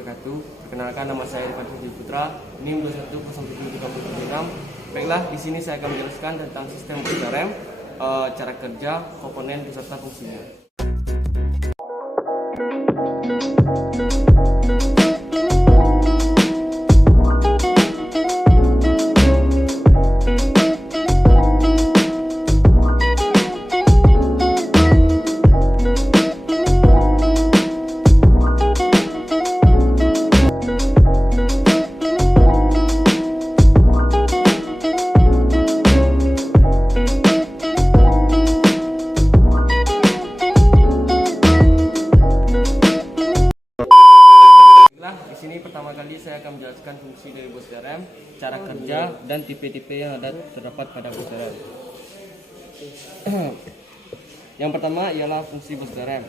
wabarakatuh. Perkenalkan, nama saya Irfan Hudi Putra, NIM 210736. Baiklah, di sini saya akan menjelaskan tentang sistem PDRM, cara kerja, komponen beserta fungsinya. Di sini pertama kali saya akan menjelaskan fungsi dari bus DRM, cara kerja, dan tipe-tipe yang ada terdapat pada bus DRM. Yang pertama ialah fungsi bus DRM.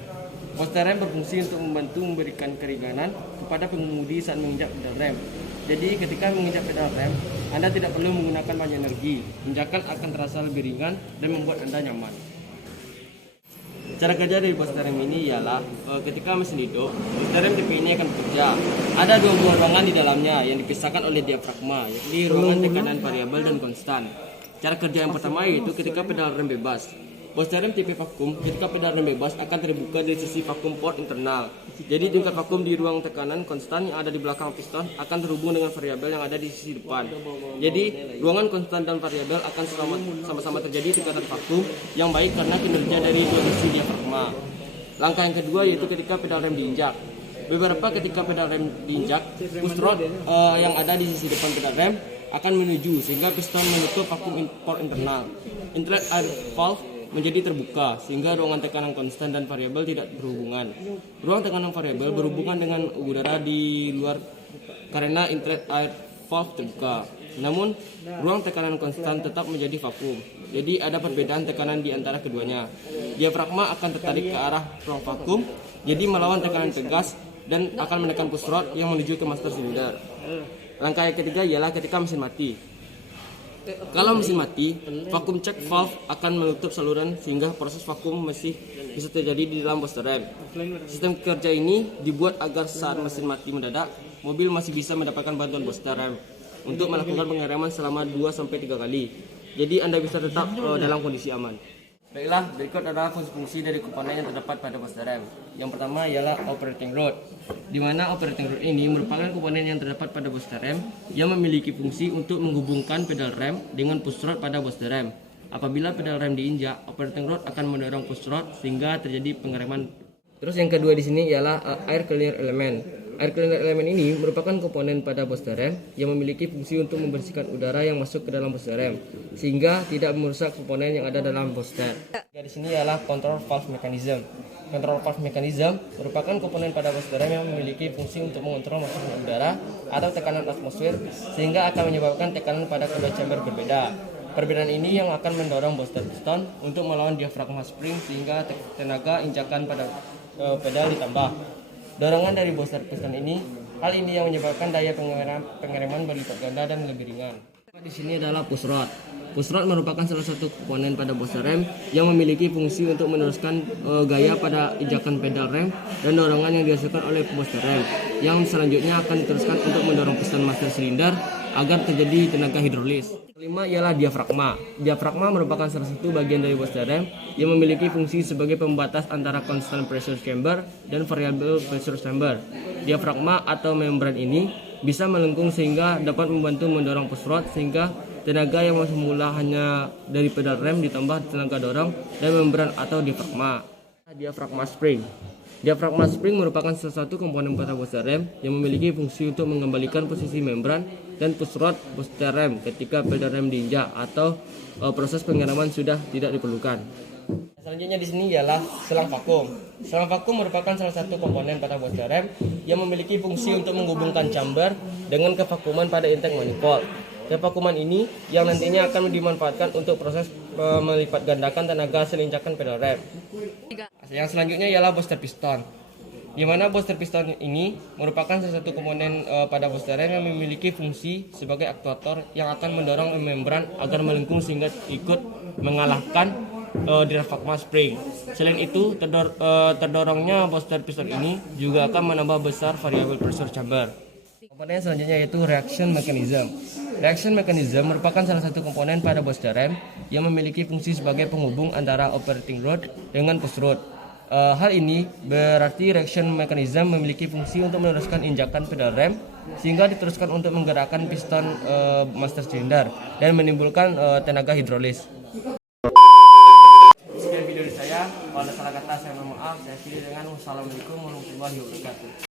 Bus DRM berfungsi untuk membantu memberikan keringanan kepada pengemudi saat menginjak pedal rem. Jadi ketika menginjak pedal rem, Anda tidak perlu menggunakan banyak energi. Injakan akan terasa lebih ringan dan membuat Anda nyaman. Cara kerja dari bus DRM ini ialah ketika mesin hidup, bus DRM tipe ini akan bekerja. Ada dua buah ruangan di dalamnya yang dipisahkan oleh diafragma, yakni ruangan tekanan variabel dan konstan. Cara kerja yang pertama yaitu ketika pedal rem bebas. Bus DRM tipe vakum, ketika pedal rem bebas akan terbuka dari sisi vakum port internal. Jadi tingkat vakum di ruang tekanan konstan yang ada di belakang piston akan terhubung dengan variabel yang ada di sisi depan. Jadi ruangan konstan dan variabel akan sama-sama terjadi tingkatan vakum yang baik karena kinerja dari dua sisi diafragma. Langkah yang kedua yaitu ketika pedal rem diinjak. Beberapa ketika pedal rem diinjak, push rod yang ada di sisi depan pedal rem akan menuju sehingga piston menutup vakum port internal. Inlet air valve menjadi terbuka sehingga ruangan tekanan konstan dan variabel tidak berhubungan. Ruang tekanan variabel berhubungan dengan udara di luar karena inlet air valve terbuka. Namun ruang tekanan konstan tetap menjadi vakum. Jadi ada perbedaan tekanan di antara keduanya. Diafragma akan tertarik ke arah ruang vakum, jadi melawan tekanan tegas dan akan menekan push rod yang menuju ke master silinder. Langkah yang ketiga ialah ketika mesin mati. Kalau mesin mati, vakum check valve akan menutup saluran sehingga proses vakum masih bisa terjadi di dalam bus DRM. Sistem kerja ini dibuat agar saat mesin mati mendadak, mobil masih bisa mendapatkan bantuan bus DRM untuk melakukan pengereman selama 2-3 kali. Jadi Anda bisa tetap dalam kondisi aman. Baiklah, berikut adalah fungsi-fungsi dari komponen yang terdapat pada bus DRM. Yang pertama ialah operating rod, di mana operating rod ini merupakan komponen yang terdapat pada bus DRM yang memiliki fungsi untuk menghubungkan pedal rem dengan push rod pada bus DRM. Apabila pedal rem diinjak, operating rod akan mendorong push rod sehingga terjadi pengereman. Terus yang kedua di sini ialah air cleaner element. Air cleaner element ini merupakan komponen pada bus DRM yang memiliki fungsi untuk membersihkan udara yang masuk ke dalam bus DRM sehingga tidak merusak komponen yang ada dalam bus DRM. Di sini ialah control valve mechanism. Control valve mechanism merupakan komponen pada bus DRM yang memiliki fungsi untuk mengontrol masuknya udara atau tekanan atmosfer sehingga akan menyebabkan tekanan pada kedua chamber berbeda. Perbedaan ini yang akan mendorong booster piston untuk melawan diafragma spring sehingga tenaga injakan pada pedal ditambah. Dorongan dari booster piston ini, hal ini yang menyebabkan daya pengereman berlipat ganda dan lebih ringan. Di sini adalah push rod. Push rod merupakan salah satu komponen pada booster rem yang memiliki fungsi untuk meneruskan gaya pada injakan pedal rem dan dorongan yang dihasilkan oleh booster rem, yang selanjutnya akan diteruskan untuk mendorong piston master silinder agar terjadi tenaga hidrolis. Kelima ialah diafragma. Diafragma merupakan salah satu bagian dari bus DRM yang memiliki fungsi sebagai pembatas antara constant pressure chamber dan variable pressure chamber. Diafragma atau membran ini bisa melengkung sehingga dapat membantu mendorong push rod sehingga tenaga yang semula hanya dari pedal rem ditambah tenaga dorong dan membran atau diafragma. Diafragma spring. Diafragma spring merupakan salah satu komponen pada bus DRM yang memiliki fungsi untuk mengembalikan posisi membran dan push rod bus DRM ketika pedal rem diinjak atau proses pengereman sudah tidak diperlukan. Selanjutnya di sini ialah selang vakum. Selang vakum merupakan salah satu komponen pada bus DRM yang memiliki fungsi untuk menghubungkan chamber dengan kevakuman pada intake manifold. Kevakuman ini yang nantinya akan dimanfaatkan untuk proses melipat gandakan tenaga hasil injakan pedal rem. Yang selanjutnya ialah booster piston, di mana booster piston ini merupakan salah satu komponen pada booster rem yang memiliki fungsi sebagai aktuator yang akan mendorong membran agar melengkung sehingga ikut mengalahkan diafragma spring. Selain itu, terdorongnya booster piston ini juga akan menambah besar variabel pressure chamber. Komponen selanjutnya yaitu reaction mechanism. Reaction mechanism merupakan salah satu komponen pada booster rem yang memiliki fungsi sebagai penghubung antara operating rod dengan push rod. Hal ini berarti reaction mechanism memiliki fungsi untuk meneruskan injakan pedal rem sehingga diteruskan untuk menggerakkan piston master cylinder dan menimbulkan tenaga hidrolis. Sekian video dari saya. Kalau ada salah kata saya mohon maaf. Saya akhiri dengan wassalamualaikum warahmatullahi wabarakatuh.